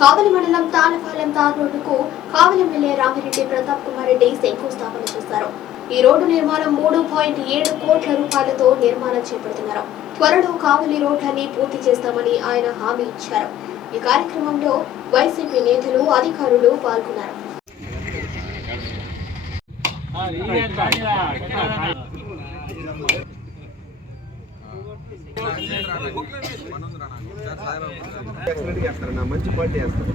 కావలి మండలం తానపాలెం తార్ రోడ్డుకు కావలి ఎమ్మెల్యే రామిరెడ్డి ప్రతాప్ కుమార్ రెడ్డి శంకుస్థాపన చేశారు. ఈ రోడ్డు నిర్మాణం మూడు పాయింట్ ఏడు కోట్ల రూపాయలతో నిర్మాణం చేపడుతున్నారు. త్వరలో కావలి రోడ్లని పూర్తి చేస్తామని ఆయన హామీ ఇచ్చారు. ఈ కార్యక్రమంలో వైసీపీ నేతలు అధికారులు పాల్గొన్నారు. మంచి పార్టీ వేస్తారు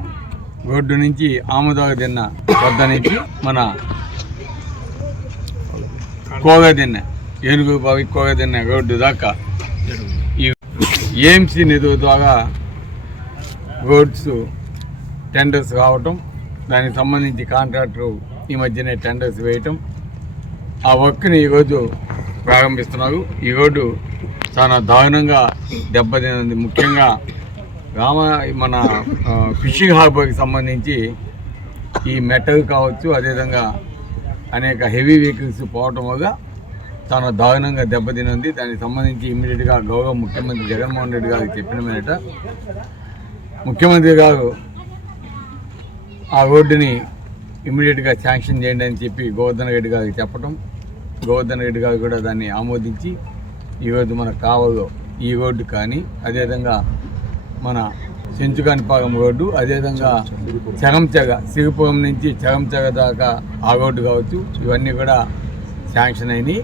రోడ్డు నుంచి ఆమదాగ తిన్న వద్ద నుంచి మన కోగదిన్న ఏనుగు బావి కోగదిన్న రోడ్డు దాకా ఈ ఏఎంసీ నిధుల ద్వారా రోడ్స్ టెండర్స్ రావటం దానికి సంబంధించి కాంట్రాక్టర్ ఈ మధ్యనే టెండర్స్ వేయటం ఆ వర్క్ని ఈరోజు ప్రారంభిస్తున్నారు. ఈ రోడ్డు చాలా దారుణంగా దెబ్బతింది ముఖ్యంగా రామ మన ఫిషింగ్ హార్బర్కి సంబంధించి ఈ మెటల్ కావచ్చు అదేవిధంగా అనేక హెవీ వెహికల్స్ పోవటం వల్ల చాలా దారుణంగా దెబ్బతినుంది. దానికి సంబంధించి ఇమ్మీడియట్గా గౌరవ ముఖ్యమంత్రి జగన్మోహన్ రెడ్డి గారికి చెప్పిన మీదట ముఖ్యమంత్రి గారు ఆ రోడ్డుని ఇమ్మీడియట్గా శాంక్షన్ చేయండి అని చెప్పి గోవర్ధన్ రెడ్డి గారికి చెప్పడం గోవర్ధన్ రెడ్డి గారు కూడా దాన్ని ఆమోదించి ఈరోజు మన కావలో ఈ రోడ్డు కానీ అదేవిధంగా మన చెంచుకానిపాలెం రోడ్డు అదేవిధంగా చెగంచెగ సిరిపురం నుంచి చెగంచెగ దాకా ఆ రోడ్డు కావచ్చు. ఇవన్నీ కూడా శాంక్షన్ అయినాయి.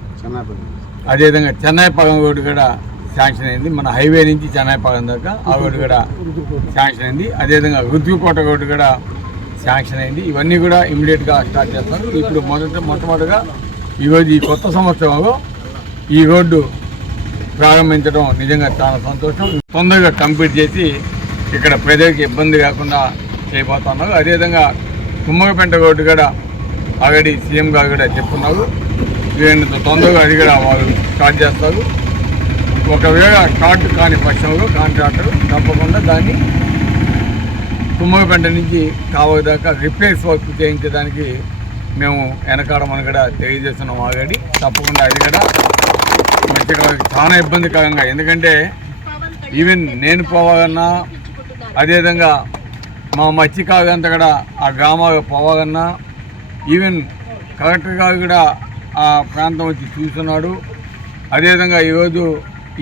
అదేవిధంగా చెన్నైపాలెం రోడ్డు కూడా శాంక్షన్ అయింది. మన హైవే నుంచి చెన్నైపాలెం దాకా ఆ రోడ్డు కూడా శాంక్షన్ అయింది. అదేవిధంగా రుద్దుకోట రోడ్డు కూడా శాంక్షన్ అయింది. ఇవన్నీ కూడా ఇమీడియట్గా స్టార్ట్ చేస్తారు ఇప్పుడు మొదట మొట్టమొదటిగా ఈరోజు ఈ కొత్త సంవత్సరంలో ఈ రోడ్డు ప్రారంభించడం నిజంగా చాలా సంతోషం. తొందరగా కంప్లీట్ చేసి ఇక్కడ ప్రజలకు ఇబ్బంది కాకుండా చేయబోతున్నారు అదేవిధంగా తుమ్మగపెంట రోడ్డు కూడా ఆల్రెడీ సీఎం గారు కూడా చెప్తున్నారు. వీళ్ళని తొందరగా అది కూడా వాళ్ళు స్టార్ట్ చేస్తారు. ఒకవేళ స్టార్ట్ కాని పక్షంలో కాంట్రాక్టర్ తప్పకుండా దాన్ని తుమ్మగపెంట నుంచి కావలి దాకా వర్క్ చేయించడానికి మేము వెనకాడమని కూడా తెలియజేస్తున్నాం ఆల్రెడీ. తప్పకుండా అది కూడా మంచిగా చాలా ఇబ్బందికరంగా. ఎందుకంటే ఈవెన్ నేను పోవాలన్నా అదేవిధంగా మా మత్స్యకారులంతా కూడా ఆ గ్రామాలకు పోవాలన్నా ఈవెన్ కలెక్టర్ గారు కూడా ఆ ప్రాంతం వచ్చి చూస్తున్నాడు. అదేవిధంగా ఈరోజు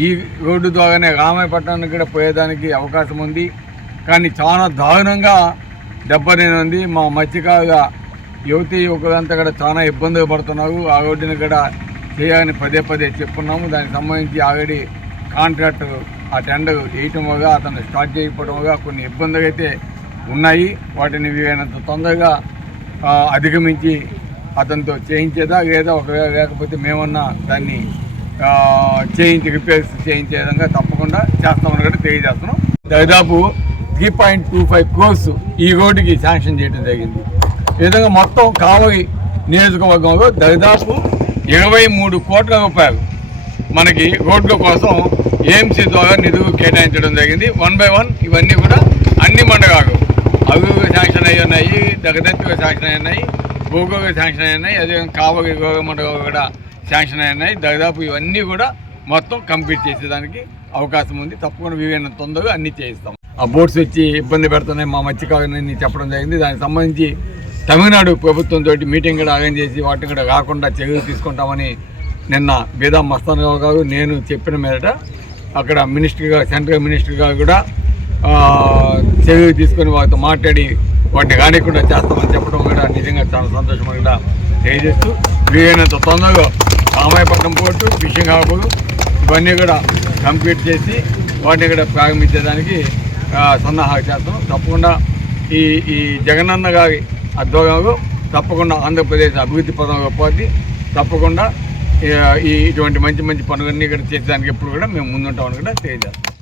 ఈ రోడ్డు ద్వారానే రామాయపట్నానికి కూడా పోయేదానికి అవకాశం ఉంది. కానీ చాలా దారుణంగా దెబ్బతినుంది మా మత్స్యకారుగా యువతి యువకులంతా కూడా చాలా ఇబ్బందులు పడుతున్నారు. ఆ రోడ్డుని కూడా చేయాలని పదే పదే చెప్పున్నాము. దానికి సంబంధించి ఆల్రెడీ కాంట్రాక్టర్ ఆ టెండర్ వేయటం వల్ల అతను స్టార్ట్ చేయకపోవడం వల్ల కొన్ని ఇబ్బందులు అయితే ఉన్నాయి. వాటిని వీలైనంత తొందరగా అధిగమించి అతనితో చేయించేదా లేదా ఒకవేళ లేకపోతే మేమన్నా దాన్ని చేయించి రిపేర్స్ చేయించే విధంగా తప్పకుండా చేస్తామని కూడా తెలియజేస్తున్నాం. దాదాపు three point two five crores ఈ రోడ్డుకి శాంక్షన్ చేయడం జరిగింది. ఈ విధంగా మొత్తం కావలి నియోజకవర్గంలో దాదాపు ఇరవై మూడు కోట్ల రూపాయలు మనకి రోడ్ల కోసం ఏఎంసీ ద్వారా నిధులు కేటాయించడం జరిగింది. వన్ బై వన్ ఇవన్నీ కూడా అన్ని మండలాలు అవి శాంక్షన్ అయి ఉన్నాయి దగదత్తుగా శాంక్షన్ అయి ఉన్నాయి గోగోగా శాంక్షన్ అయి ఉన్నాయి అదే కావలి గోగ మండలాలు కూడా శాంక్షన్ అయి ఉన్నాయి. దాదాపు ఇవన్నీ కూడా మొత్తం కంప్లీట్ చేసేదానికి అవకాశం ఉంది. తప్పకుండా వీలైన తొందరగా అన్నీ చేయిస్తాం. ఆ బోట్స్ వచ్చి ఇబ్బంది పెడుతున్నాయి. మా మత్స్యకారులని చెప్పడం జరిగింది. దానికి సంబంధించి తమిళనాడు ప్రభుత్వంతో మీటింగ్ కూడా అరేంజ్ చేసి వాటిని కూడా రాకుండా చర్యలు తీసుకుంటామని నిన్న బేదా మస్తానరావు గారు నేను చెప్పిన మీదట అక్కడ మినిస్టర్ గారు సెంట్రల్ మినిస్టర్ గారు కూడా చర్యలు తీసుకొని వారితో మాట్లాడి వాటిని కానికుండా చేస్తామని చెప్పడం కూడా నిజంగా చాలా సంతోషం కూడా తెలియజేస్తూ వీలైనంత తొందరగా రామాయపట్నం పోర్టు ఫిషింగ్ హార్బర్ ఇవన్నీ కూడా కంప్లీట్ చేసి వాటిని కూడా ప్రారంభించేదానికి సన్నాహాలు చేస్తాం. తప్పకుండా ఈ ఈ జగనన్న గారి ఆధ్వర్యంలో తప్పకుండా ఆంధ్రప్రదేశ్ అభివృద్ధి పదంలో పోతే తప్పకుండా ఈ- ఈ ఇటువంటి మంచి మంచి పనులన్నీ కూడా చేసేదానికి ఎప్పుడు కూడా మేము ముందుంటామని కూడా తెలియజేస్తాం.